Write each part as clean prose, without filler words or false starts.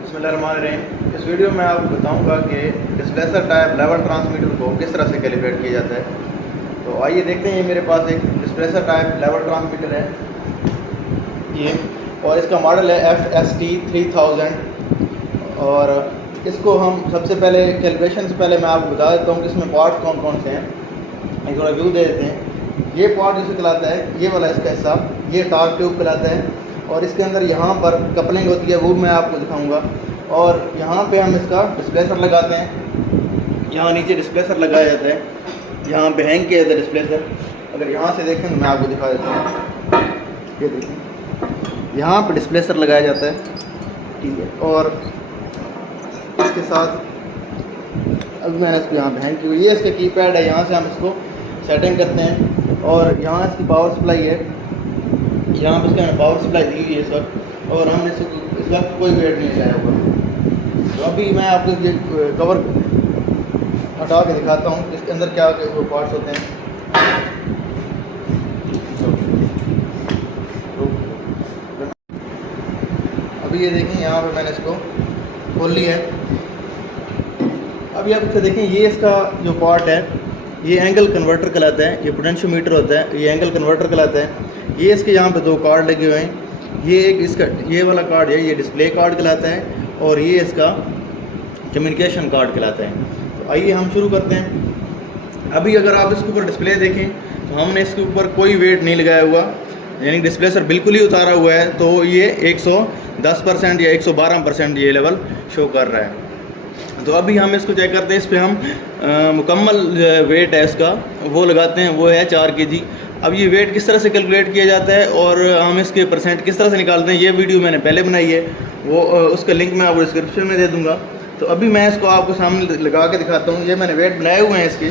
बिस्मिल्लाहिर्रहमानिर्रहीम। इस वीडियो में आपको बताऊंगा कि डिस्प्लेसर टाइप लेवल ट्रांसमीटर को किस तरह से कैलिब्रेट किया जाता है। तो आइए देखते हैं। ये मेरे पास एक डिस्प्लेसर टाइप लेवल ट्रांसमीटर है ये, और इसका मॉडल है FST3000। और इसको हम सबसे पहले कैलिब्रेशन से पहले मैं आपको बता देता हूँ कि इसमें पार्ट कौन कौन से हैं। एक थोड़ा व्यू दे देते हैं। ये पार्ट जिसे कहलाता है, ये वाला इसका हिस्सा, ये टॉर्क ट्यूब कहलाता है। और इसके अंदर यहाँ पर कपलिंग होती है, वो मैं आपको दिखाऊंगा। और यहाँ पे हम इसका डिस्प्लेसर लगाते हैं। यहाँ नीचे डिस्प्लेसर लगाया जाता है, यहाँ पे हैंग किया जाता है डिस्प्लेसर। अगर यहाँ से देखें तो मैं आपको दिखा देता हूँ। ये देखें, यहाँ पे डिस्प्लेसर लगाया जाता है, ठीक है। और इसके साथ अब मैंने इसको यहाँ पे हैंग की हुई, ये इसका कीपैड है, यहाँ से हम इसको सेटिंग करते हैं। और यहाँ इसकी पावर सप्लाई है, यहाँ पर इसका पावर सप्लाई दी हुई है इस वक्त। और हमने इस वक्त कोई वेट नहीं लगाया हुआ। तो अभी मैं आपको ये कवर हटा के दिखाता हूँ इसके अंदर क्या वो पार्ट्स होते हैं। अभी ये देखें, यहाँ पे मैंने इसको खोल लिया है। अभी आप इससे देखें, ये इसका जो पार्ट है ये एंगल कन्वर्टर कहलाता है। ये पोटेंशियोमीटर होता है, ये एंगल कन्वर्टर कहलाता है। ये इसके यहाँ पे दो कार्ड लगे हुए हैं। ये एक इसका ये वाला कार्ड है, ये डिस्प्ले कार्ड कहलाता है। और ये इसका कम्युनिकेशन कार्ड कहलाता है। तो आइए हम शुरू करते हैं। अभी अगर आप इसके ऊपर डिस्प्ले देखें तो हमने इसके ऊपर कोई वेट नहीं लगाया हुआ, यानी डिस्प्लेसर बिल्कुल ही उतारा हुआ है। तो ये 110% या 112% ये लेवल शो कर रहा है। तो अभी हम इसको चेक करते हैं। इस पर हम मुकम्मल वेट है इसका वो लगाते हैं, वो है 4 kg। अब ये वेट किस तरह से कैलकुलेट किया जाता है और हम इसके परसेंट किस तरह से निकालते हैं, ये वीडियो मैंने पहले बनाई है, वो उसका लिंक मैं आपको डिस्क्रिप्शन में दे दूँगा। तो अभी मैं इसको आपको सामने लगा के दिखाता हूँ। ये मैंने वेट बनाए हुए हैं इसके,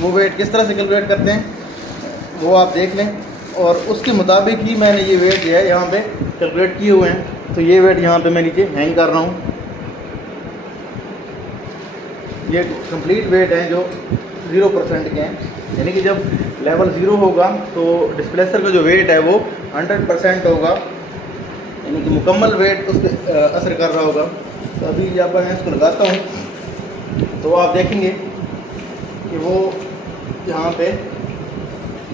वो वेट किस तरह से कैलकुलेट करते हैं वो आप देख लें। और उसके मुताबिक ही मैंने ये वेट जो है यहाँ पे कैलकुलेट किए हुए हैं। तो ये वेट यहाँ पे मैं नीचे हैंग कर रहा हूँ। ये कंप्लीट वेट हैं जो 0% के हैं, यानी कि जब लेवल 0 होगा तो डिस्प्लेसर का जो वेट है वो 100% होगा, यानी कि मुकम्मल वेट उस पर असर कर रहा होगा। तो अभी जब मैं इसको लगाता हूँ तो आप देखेंगे कि वो यहाँ पे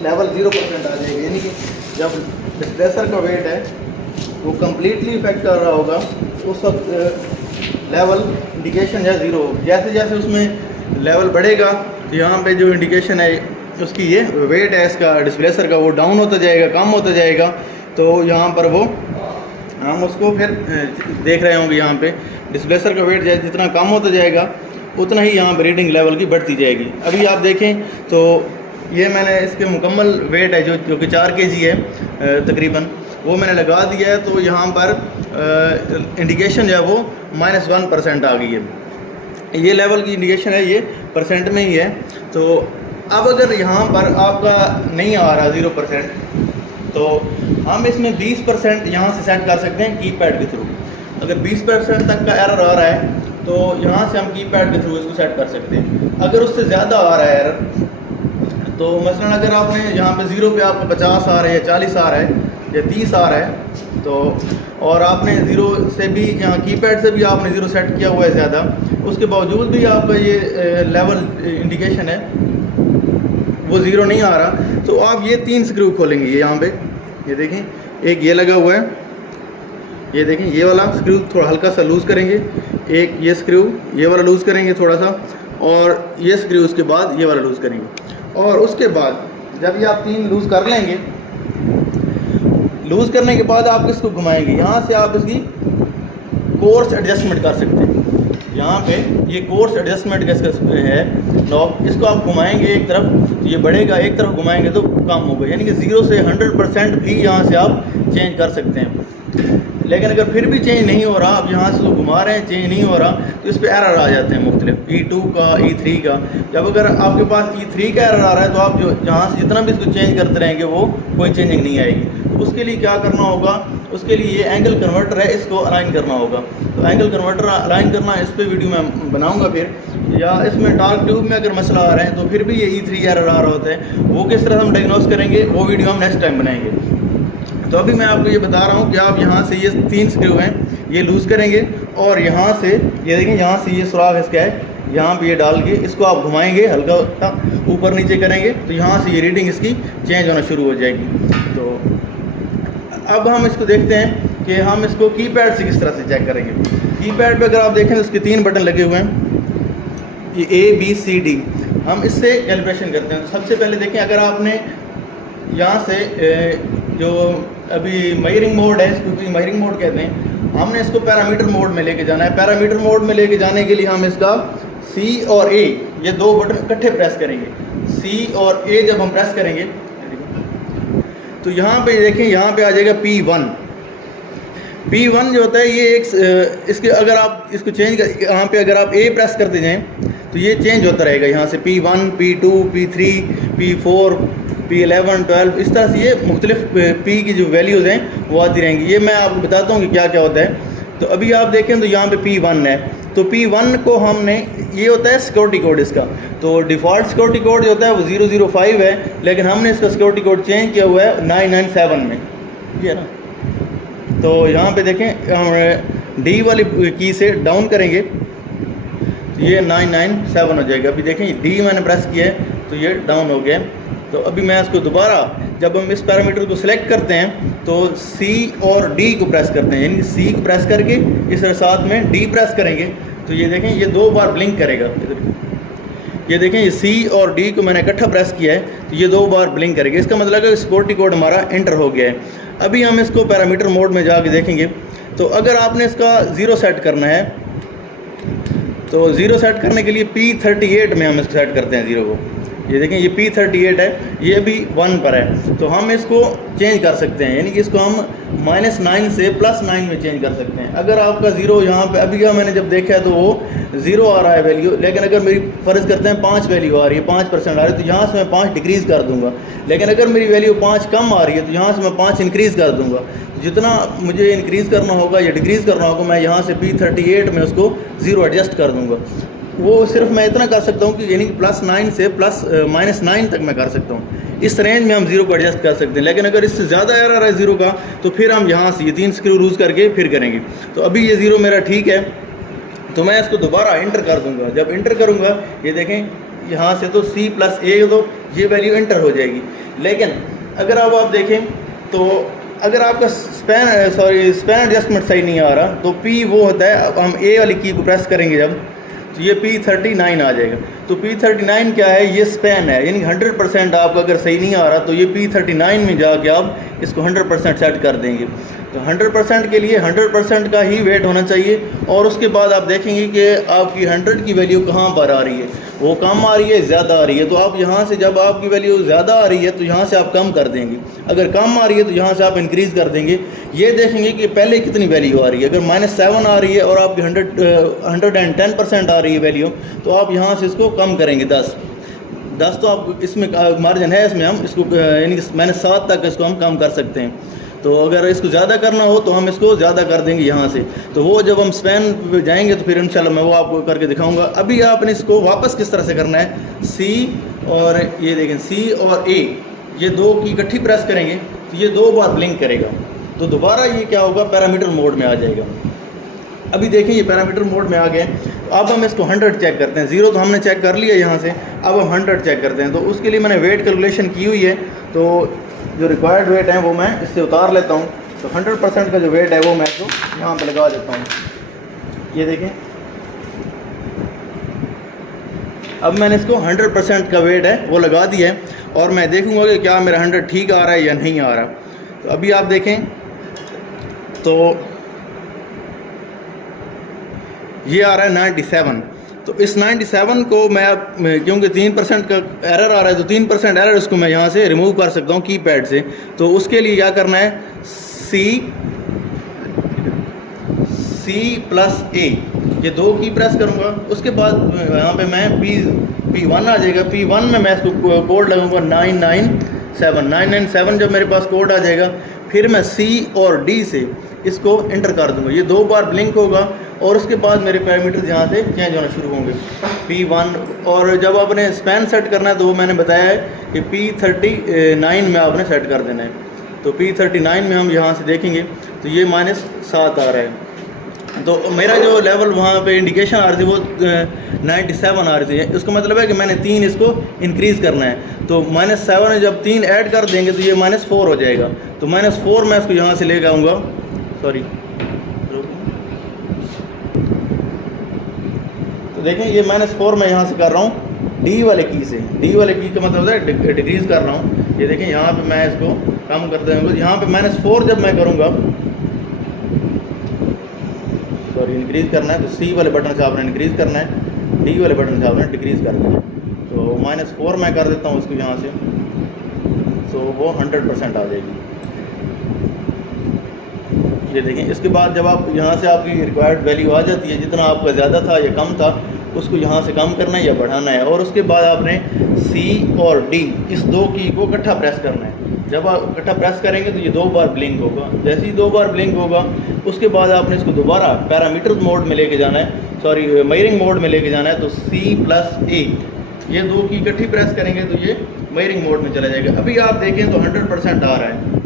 लेवल 0% आ जाएगा, यानी कि जब डिस्प्लेसर का वेट है वो कम्प्लीटली इफेक्ट कर रहा होगा उस वक्त लेवल इंडिकेशन है 0 होगी। जैसे जैसे उसमें लेवल बढ़ेगा तो यहाँ पे जो इंडिकेशन है उसकी ये वेट है इसका डिस्प्लेसर का, वो डाउन होता जाएगा, कम होता जाएगा। तो यहाँ पर वो हम उसको फिर देख रहे होंगे, यहाँ पे डिस्प्लेसर का वेट जितना कम होता जाएगा उतना ही यहाँ पर रीडिंग लेवल की बढ़ती जाएगी। अभी आप देखें तो ये मैंने इसके मुकम्मल वेट है जो कि 4 kg है तकरीबन, वो मैंने लगा दिया है। तो यहाँ पर इंडिकेशन जो है वो -1% आ गई है। ये लेवल की इंडिकेशन है, ये परसेंट में ही है। तो अब अगर यहाँ पर आपका नहीं आ रहा 0%, तो हम इसमें 20% यहाँ से सेट कर सकते हैं कीपैड के थ्रू। अगर 20% तक का एरर आ रहा है तो यहाँ से हम कीपैड के थ्रू इसको सेट कर सकते हैं। अगर उससे ज़्यादा आ रहा है एरर, तो मसलन अगर आपने यहाँ पे 0 पे आपको 50 आ रहा है या 40 आ रहा है या 30 आ रहा है, तो और आपने 0 से भी यहाँ कीपैड से भी आपने 0 सेट किया हुआ है ज़्यादा, उसके बावजूद भी आपका ये लेवल इंडिकेशन है वो 0 नहीं आ रहा, तो आप ये 3 स्क्रू खोलेंगे। ये यहाँ पे ये देखें, एक ये लगा हुआ है, ये देखें ये वाला स्क्रू थोड़ा हल्का सा लूज़ करेंगे, एक ये स्क्रू ये वाला लूज़ करेंगे थोड़ा सा, और ये स्क्रू उसके बाद ये वाला लूज़ करेंगे। और उसके बाद जब ये आप 3 लूज़ कर लेंगे, लूज़ करने के बाद आप इसको घुमाएंगे। यहाँ से आप इसकी कोर्स एडजस्टमेंट कर सकते हैं। यहाँ पे ये कोर्स एडजस्टमेंट का है नॉब, इसको आप घुमाएंगे एक तरफ तो ये बढ़ेगा, एक तरफ घुमाएंगे तो कम होगा, यानी कि 0 से 100% भी यहाँ से आप चेंज कर सकते हैं। लेकिन अगर फिर भी चेंज नहीं हो रहा, आप यहाँ से तो घुमा रहे हैं चेंज नहीं हो रहा, तो इस पर एरर आ जाते हैं मुख्तलिफ, E2 का, E3 का। जब अगर आपके पास E3 का एरर आ रहा है तो आप जो जहाँ से जितना भी इसको चेंज करते रहेंगे वो कोई चेंजिंग नहीं आएगी। तो उसके लिए क्या करना होगा, उसके लिए ये एंगल कन्वर्टर है, इसको अलाइन करना होगा। तो एंगल कन्वर्टर अलाइन करना इस पर वीडियो मैं बनाऊँगा फिर, या इसमें टॉर्क ट्यूब में अगर मसला आ रहा है तो फिर भी ये E3 एरर आ रहा होता है, वो किस तरह हम डायग्नोस करेंगे वो वीडियो हम नेक्स्ट टाइम बनाएंगे। तो अभी मैं आपको ये बता रहा हूँ कि आप यहाँ से ये 3 स्क्रू हैं, ये लूज़ करेंगे और यहाँ से ये देखें, यहाँ से ये सुराख इसका है, यहाँ पे ये डाल के इसको आप घुमाएंगे, हल्का ऊपर नीचे करेंगे तो यहाँ से ये रीडिंग इसकी चेंज होना शुरू हो जाएगी। तो अब हम इसको देखते हैं कि हम इसको कीपैड से किस तरह से चेक करेंगे। कीपैड पे अगर आप देखें तो उसके 3 बटन लगे हुए हैं, ये ABCD। हम इससे कैलकुलेशन करते हैं। तो सबसे पहले देखें, अगर आपने यहाँ से जो अभी मेजरिंग मोड है, इसको मेजरिंग मोड कहते हैं, हमने इसको पैरामीटर मोड में लेके जाना है। पैरामीटर मोड में लेके जाने के लिए हम इसका C और A ये 2 बटन इकट्ठे प्रेस करेंगे। C और A जब हम प्रेस करेंगे तो यहाँ पे देखें, यहाँ पे आ जाएगा P1। P1 जो होता है ये एक इसके अगर आप इसको चेंज कर, यहाँ पे अगर आप A प्रेस करते जाएं तो ये चेंज होता रहेगा। यहाँ से P1, P2, P3, P4, P11, 12, इस तरह से ये मुख्तलिफ P की जो वैल्यूज़ हैं वो आती रहेंगी। ये मैं आपको बताता हूँ कि क्या क्या होता है। तो अभी आप देखें तो यहाँ पे P1 है, तो P1 को हमने, ये होता है सिक्योरिटी कोड इसका। तो डिफ़ॉल्ट सिक्योरिटी कोड जो होता है वो 005 है, लेकिन हमने इसका सिक्योरिटी कोड चेंज किया हुआ है 997 में, ये ना। तो यहाँ पे देखें, हम D वाली की से डाउन करेंगे तो ये 997 हो जाएगा। अभी देखें D मैंने प्रेस किया है तो ये डाउन हो गया। तो अभी मैं इसको दोबारा, जब हम इस पैरामीटर को सिलेक्ट करते हैं तो C और D को प्रेस करते हैं, यानी C को प्रेस करके इस साथ में D प्रेस करेंगे तो ये देखें ये 2 बार ब्लिंक करेगा। ये देखें ये C और D को मैंने इकट्ठा प्रेस किया है तो ये 2 बार ब्लिंक करेगा। इसका मतलब है सिक्योरिटी कोड हमारा एंटर हो गया है। अभी हम इसको पैरामीटर मोड में जाके देखेंगे। तो अगर आपने इसका 0 सेट करना है तो 0 सेट करने के लिए P38 में हम इसको सेट करते हैं 0 को। ये देखें ये P38 है, ये भी 1 पर है। तो हम इसको चेंज कर सकते हैं, यानी कि इसको हम -9 से +9 में चेंज कर सकते हैं। अगर आपका 0 यहाँ पे अभी का मैंने जब देखा है तो वो 0 आ रहा है वैल्यू, लेकिन अगर मेरी फ़र्ज़ करते हैं 5 वैल्यू आ रही है, 5% आ रही है, तो यहाँ से मैं 5 डिक्रीज़ कर दूँगा। लेकिन अगर मेरी वैल्यू 5 कम आ रही है तो यहाँ से मैं 5 इंक्रीज़ कर दूँगा। जितना मुझे इंक्रीज़ करना होगा या डिक्रीज़ करना होगा, मैं यहाँ से P38 में उसको 0 एडजस्ट कर दूँगा। वो सिर्फ मैं इतना कर सकता हूँ कि यानी कि +9 से -9 तक मैं कर सकता हूँ। इस रेंज में हम 0 को एडजस्ट कर सकते हैं। लेकिन अगर इससे ज़्यादा एरर है 0 का तो फिर हम यहाँ से ये 3 स्क्रू लूज़ करके फिर करेंगे। तो अभी ये 0 मेरा ठीक है, तो मैं इसको दोबारा इंटर कर दूँगा। जब इंटर करूँगा ये देखें यहाँ से तो C + A, तो ये वैल्यू इंटर हो जाएगी। लेकिन अगर अब आप देखें तो अगर आपका स्पैन एडजस्टमेंट सही नहीं आ रहा तो P वो होता है, अब हम A वाली की को प्रेस करेंगे जब तो ये P39 आ जाएगा। तो P39 क्या है, ये स्पैन है, यानी 100% आपका अगर सही नहीं आ रहा तो ये P39 में जाके आप इसको 100% सेट कर देंगे। तो 100% के लिए 100% का ही वेट होना चाहिए। और उसके बाद आप देखेंगे कि आपकी 100 की वैल्यू कहाँ पर आ रही है, वो कम आ रही है, ज़्यादा आ रही है। तो आप यहाँ से, जब आपकी वैल्यू ज़्यादा आ रही है तो यहाँ से आप कम कर देंगे, अगर कम आ रही है तो यहाँ से आप इंक्रीज़ कर देंगे। ये देखेंगे कि पहले कितनी वैल्यू आ रही है। अगर -7 आ रही है और आपकी 110% आ रही है वैल्यू, तो आप यहाँ से इसको कम करेंगे 10 तो आप इसमें मार्जिन है, इसमें हम इसको यानी कि -7 तक इसको हम कम कर सकते हैं। तो अगर इसको ज़्यादा करना हो तो हम इसको ज़्यादा कर देंगे यहाँ से। तो वो जब हम स्पैन पे जाएंगे तो फिर इंशाल्लाह मैं वो आपको करके दिखाऊंगा। अभी आपने इसको वापस किस तरह से करना है, C और ये देखें C और A ये 2 की इकट्ठी प्रेस करेंगे तो ये 2 बार ब्लिंक करेगा। तो दोबारा ये क्या होगा, पैरामीटर मोड में आ जाएगा। अभी देखें ये पैरामीटर मोड में आ गए। अब हम इसको 100 चेक करते हैं। 0 तो हमने चेक कर लिया यहाँ से, अब हम 100 चेक करते हैं। तो उसके लिए मैंने वेट कैलकुलेशन की हुई है, तो जो रिक्वायर्ड वेट है वो मैं इससे उतार लेता हूँ। तो 100% का जो वेट है वो मैं इसको यहाँ पे लगा देता हूँ। ये देखें, अब मैंने इसको 100% का वेट है वो लगा दिया है और मैं देखूँगा कि क्या मेरा 100 ठीक आ रहा है या नहीं आ रहा। तो अभी आप देखें तो ये आ रहा है 97। तो इस 97 को मैं अब, क्योंकि 3% का एरर आ रहा है तो 3% एरर इसको मैं यहाँ से रिमूव कर सकता हूँ कीपैड से। तो उसके लिए क्या करना है, C + A ये 2 की प्रेस करूँगा। उसके बाद यहाँ पे मैं P1 आ जाएगा। P1 में मैं इसको कोड लगाऊंगा 997। जब मेरे पास कोड आ जाएगा फिर मैं C और D से इसको इंटर कर दूंगा। ये 2 बार ब्लिंक होगा और उसके बाद मेरे पैरामीटर यहाँ से चेंज होना शुरू होंगे। P1 और जब आपने स्पैन सेट करना है तो वो मैंने बताया है कि P39 में आपने सेट कर देना है। तो P39 में हम यहाँ से देखेंगे तो ये -7 आ रहा है। तो मेरा जो लेवल वहाँ पे इंडिकेशन आ रही थी वो 97 आ रही थी। उसका मतलब है कि मैंने 3 इसको इंक्रीज़ करना है। तो -7 में जब 3 ऐड कर देंगे तो ये -4 हो जाएगा। तो -4 मैं इसको यहाँ से लेकर आऊँगा, सॉरी, तो देखें ये -4 मैं यहाँ से कर रहा हूँ डी वाले की से। डी वाले की का मतलब है डिक्रीज़ कर रहा हूँ। ये देखें यहाँ पे मैं इसको कम कर दूँगा। यहाँ पे -4 जब मैं करूँगा, सॉरी, इंक्रीज़ करना है तो सी वाले बटन से आपने इंक्रीज़ करना है, डी वाले बटन से आपने डिक्रीज़ करना है। तो -4 मैं कर देता हूँ उसको यहाँ से, तो वो 100% आ जाएगी। ये देखें, इसके बाद जब आप यहाँ से आपकी रिक्वायर्ड वैल्यू आ जाती है, जितना आपका ज़्यादा था या कम था उसको यहाँ से कम करना है या बढ़ाना है। और उसके बाद आपने सी और डी इस 2 की को इकट्ठा प्रेस करना है। जब आप इकट्ठा प्रेस करेंगे तो ये 2 बार ब्लिंक होगा। जैसे ही 2 बार ब्लिंक होगा उसके बाद आपने इसको दोबारा पैरामीटर मोड में लेके जाना है, सॉरी मेजरिंग मोड में लेके जाना है। तो C+A ये 2 की इकट्ठी प्रेस करेंगे तो ये मेजरिंग मोड में चला जाएगा। अभी आप देखें तो 100% आ रहा है।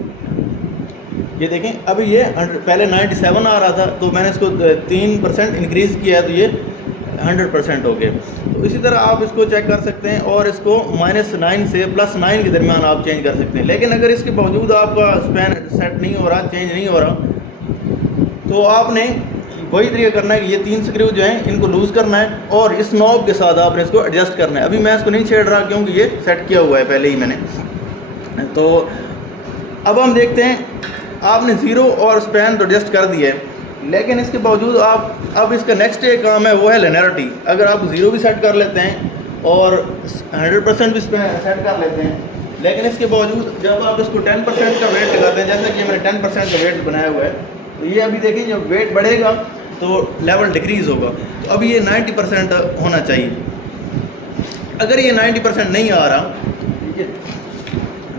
ये देखें, अभी ये पहले 97 आ रहा था, तो मैंने इसको 3% इंक्रीज़ किया है तो ये 100% हो गए। तो इसी तरह आप इसको चेक कर सकते हैं और इसको -9 से +9 के दरमियान आप चेंज कर सकते हैं। लेकिन अगर इसके बावजूद आपका स्पैन सेट नहीं हो रहा, चेंज नहीं हो रहा, तो आपने वही तरीका करना है कि ये 3 स्क्रू जो हैं इनको लूज़ करना है और इस नॉब के साथ आपने इसको एडजस्ट करना है। अभी मैं इसको नहीं छेड़ रहा क्योंकि ये सेट किया हुआ है पहले ही मैंने। तो अब हम देखते हैं, आपने ज़ीरो और स्पैन तो एडजस्ट कर दिया है, लेकिन इसके बावजूद आप अब इसका नेक्स्ट एक काम है वो है लिनियरिटी। अगर आप 0 भी सेट कर लेते हैं और 100% भी सेट कर लेते हैं, लेकिन इसके बावजूद जब आप इसको 10% का वेट लगाते हैं, जैसा कि मैंने 10% का वेट बनाया हुआ है, तो ये अभी देखिए जब वेट बढ़ेगा तो लेवल डिक्रीज़ होगा। तो अभी ये 90% होना चाहिए। अगर ये 90% नहीं आ रहा, ठीक है,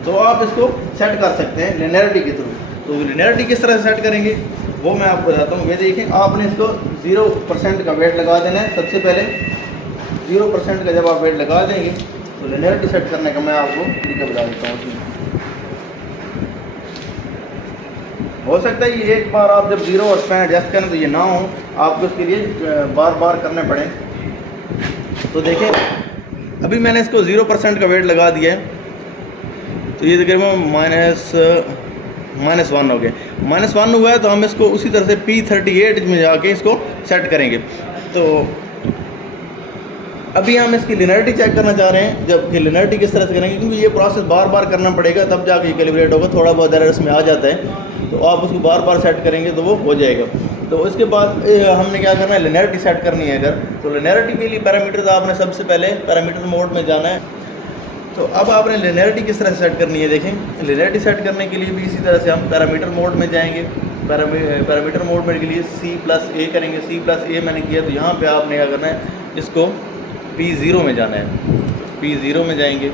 तो आप इसको सेट कर सकते हैं लिनियरिटी के थ्रू। तो लिनियरिटी किस तरह से सेट करेंगे वो मैं आपको बताता हूँ। ये देखें, आपने इसको 0% का वेट लगा देना है। सबसे पहले 0% का जब आप वेट लगा देंगे तो लिनियरिटी सेट करने का मैं आपको तरीका बता देता हूँ। हो सकता है ये एक बार आप जब 0 और स्पैन एडजस्ट करें तो ये ना हो, आपको उसके लिए बार बार करने पड़े। तो देखें, अभी मैंने इसको 0% का वेट लगा दिया है, तो ये तकरीबन -1 हो गया। -1 हुआ है तो हम इसको उसी तरह से P38 में जाके इसको सेट करेंगे। तो अभी हम इसकी लिनियरिटी चेक करना चाह रहे हैं। जब कि लिनियरिटी किस तरह से करेंगे, क्योंकि ये प्रोसेस बार बार करना पड़ेगा तब जाके ये कैलिब्रेट होगा। थोड़ा बहुत एरर इसमें आ जाता है, तो आप उसको बार बार सेट करेंगे तो वो हो जाएगा। तो इसके बाद हमने क्या करना है, लिनियरिटी सेट करनी है। अगर तो लिनियरिटी के लिए पैरामीटर्स आपने सबसे पहले पैरामीटर मोड में जाना है। तो अब आपने लिनियरिटी किस तरह से सेट करनी है, देखें, लिनियरिटी सेट करने के लिए भी इसी तरह से हम पैरामीटर मोड में जाएंगे। पैरामीटर मोड में के लिए C+A करेंगे। C+A मैंने किया, तो यहाँ पे आपने क्या करना है, इसको P0 में जाना है। P0 में जाएंगे।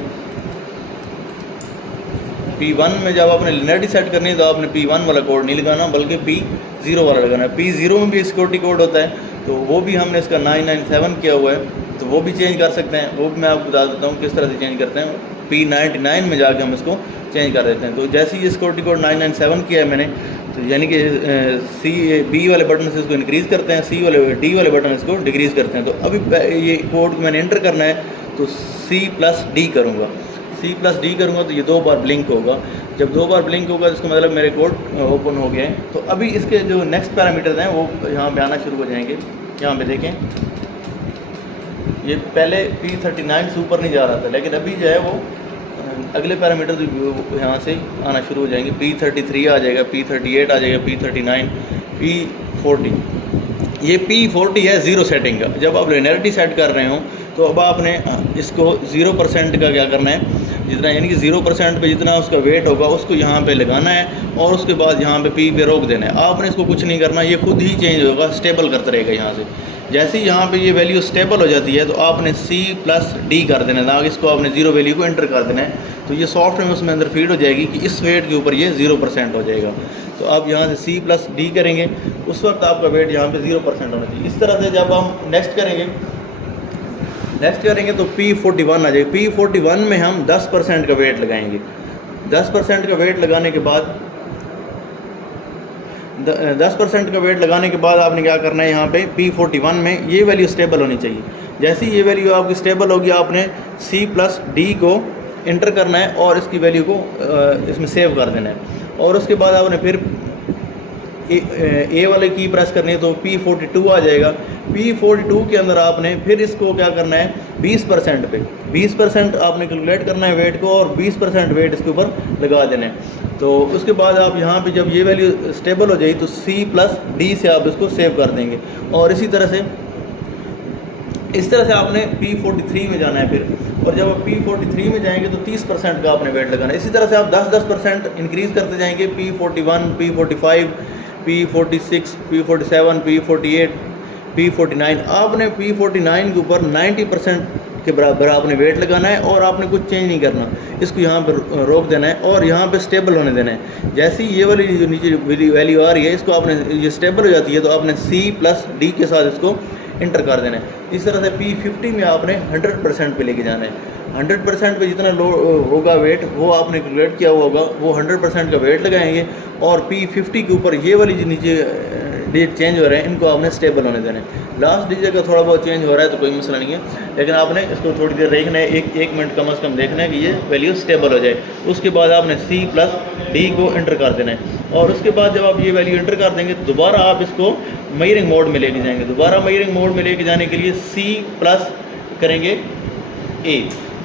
P1 में जब आपने लिनियरिटी सेट करनी है तो आपने P1 वाला कोड नहीं लगाना बल्कि P0 वाला लगाना है। P0 में भी सिक्योरिटी कोड होता है, तो वो भी हमने इसका 997 किया हुआ है, तो वो भी चेंज कर सकते हैं। वो भी मैं आपको बता देता हूँ किस तरह से चेंज करते हैं। P99 में जाके हम इसको चेंज कर देते हैं। तो जैसे ही सिक्योरिटी कोड 997 किया है मैंने, तो यानी कि B वाले बटन से इसको इंक्रीज़ करते हैं, D वाले बटन इसको डिक्रीज़ करते हैं। तो अभी ये कोड मैंने एंटर करना है, तो C+D करूँगा। C+D करूँगा तो ये 2 बार ब्लिंक होगा। जब 2 बार ब्लिंक होगा तो इसका मतलब मेरे कोड ओपन हो गए हैं। तो अभी इसके जो नेक्स्ट पैरामीटर्स हैं वो यहाँ पे आना शुरू हो जाएंगे। यहाँ पे देखें, ये पहले P39 से ऊपर नहीं जा रहा था, लेकिन अभी जो है वो अगले पैरामीटर यहाँ से आना शुरू हो जाएंगे। P33 आ जाएगा, P38 आ जाएगा, P39, P40। ये P40 है 0 सेटिंग का। जब आप लिनियरिटी सेट कर रहे हो तो अब आपने इसको 0% का क्या करना है, जितना यानी कि 0% पे जितना उसका वेट होगा उसको यहाँ पे लगाना है और उसके बाद यहाँ पे P पे रोक देना है। आपने इसको कुछ नहीं करना, ये खुद ही चेंज होगा, स्टेबल करता रहेगा यहाँ से। जैसे ही यहाँ पे ये वैल्यू स्टेबल हो जाती है तो आपने C+D कर देना है, इसको आपने 0 वैल्यू को एंटर कर देना है। तो ये सॉफ्टवेयर में उसमें अंदर फीड हो जाएगी कि इस वेट के ऊपर ये 0% हो जाएगा। तो आप यहाँ से C+D करेंगे, उस वक्त आपका वेट यहाँ पे 0% होना चाहिए। इस तरह से जब हम नेक्स्ट करेंगे तो P41 आ जाएगा। P41 में हम 10% का वेट लगाएंगे। 10% का वेट लगाने के बाद 10% का वेट लगाने के बाद आपने क्या करना है, यहाँ पे P41 में ये वैल्यू स्टेबल होनी चाहिए। जैसे ही ये वैल्यू आपकी स्टेबल होगी, आपने C+D को इंटर करना है और इसकी वैल्यू को इसमें सेव कर देना है। और उसके बाद आपने फिर ए वाले की प्रेस करनी है तो P42 आ जाएगा। P42 के अंदर आपने फिर इसको क्या करना है, 20% पे 20% आपने कैलकुलेट करना है वेट को, और 20% वेट इसके ऊपर लगा देना है। तो उसके बाद आप यहाँ पे जब ये वैल्यू स्टेबल हो जाएगी तो C+D से आप इसको सेव कर देंगे। और इस तरह से आपने P43 में जाना है फिर, और जब आप P43 में जाएंगे तो 30% का आपने वेट लगाना है। इसी तरह से आप 10% इंक्रीज़ करते जाएंगे, P41, P45, P46, P47, P48, P49। आपने P49 के ऊपर 90% के बराबर आपने वेट लगाना है और आपने कुछ चेंज नहीं करना, इसको यहाँ पर रोक देना है और यहाँ पे स्टेबल होने देना है। जैसे ही ये वाली जो नीचे वैल्यू आ रही है, इसको आपने ये स्टेबल हो जाती है तो आपने C+D के साथ इसको इंटर कर देना है। इस तरह से P50 में आपने 100% पे लेके जाना है। 100% पे जितना लो होगा वेट, वो आपने कैलकुलेट किया हुआ होगा, वो 100% का वेट लगाएंगे और P50 के ऊपर ये वाली जो नीचे डिजिट चेंज हो रहे हैं, इनको आपने स्टेबल होने देना है। लास्ट डिजिट का थोड़ा बहुत चेंज हो रहा है तो कोई मसला नहीं है, लेकिन आपने इसको थोड़ी देर देखना है, एक मिनट कम से कम देखना है कि ये वैल्यू स्टेबल हो जाए। उसके बाद आपने C+D को इंटर कर देना है, और उसके बाद जब आप ये वैल्यू इंटर कर देंगे तो दोबारा आप इसको मेजरिंग मोड में लेके जाएंगे। दोबारा मेजरिंग मोड में लेके जाने के लिए C+ करेंगे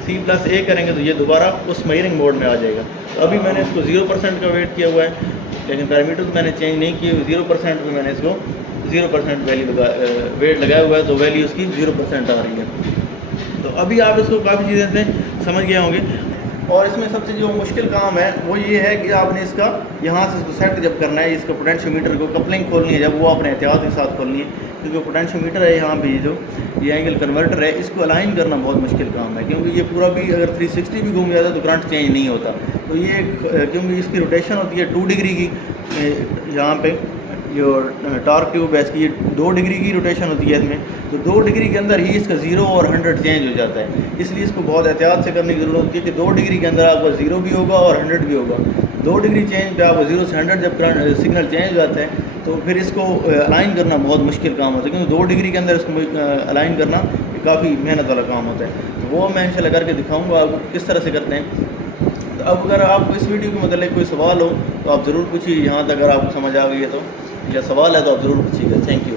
C+A करेंगे तो ये दोबारा उस मेजरिंग मोड में आ जाएगा। तो अभी मैंने इसको 0% का वेट किया हुआ है, लेकिन पैरामीटर्स मैंने चेंज नहीं किए। 0% में मैंने इसको 0% वैल्यू वेट लगाया हुआ है, तो वैल्यू उसकी 0% आ रही है। तो अभी आप इसको काफ़ी चीज़ें से समझ गए होंगे। और इसमें सबसे जो मुश्किल काम है वो ये है कि आपने इसका यहाँ से इसको सेट जब करना है, इसका पोटेंशियोमीटर को कपलिंग खोलनी है, जब वो आपने एहतियात के साथ खोलनी है, क्योंकि पोटेंशियोमीटर है यहाँ पे जो ये एंगल कन्वर्टर है, इसको अलाइन करना बहुत मुश्किल काम है, क्योंकि ये पूरा भी अगर 360 भी घूम जाता है तो करंट चेंज नहीं होता। तो ये क्योंकि इसकी रोटेशन होती है 2 डिग्री की, यहाँ पे जो टॉर्क ट्यूब है इसकी 2 डिग्री की रोटेशन होती है इसमें, तो 2 डिग्री के अंदर ही इसका 0 और 100 चेंज हो जाता है। इसलिए इसको बहुत एहतियात से करने की ज़रूरत होती है कि 2 डिग्री के अंदर आपका 0 भी होगा और 100 भी होगा। 2 डिग्री चेंज पे आपको 0 से 100 जब सिग्नल चेंज हो जाता है तो फिर इसको अलाइन करना बहुत मुश्किल काम होता है, क्योंकि 2 डिग्री के अंदर इसको अलाइन करना काफ़ी मेहनत वाला काम होता है। तो वो मैं इंशाल्लाह करके दिखाऊँगा आपको किस तरह से करते हैं। तो अब अगर आपको इस वीडियो के मतलब कोई सवाल हो तो आप ज़रूर पूछिए, यहाँ तक अगर आपको समझ आ गई है तो, या सवाल है तो आप ज़रूर पूछिएगा। Thank you.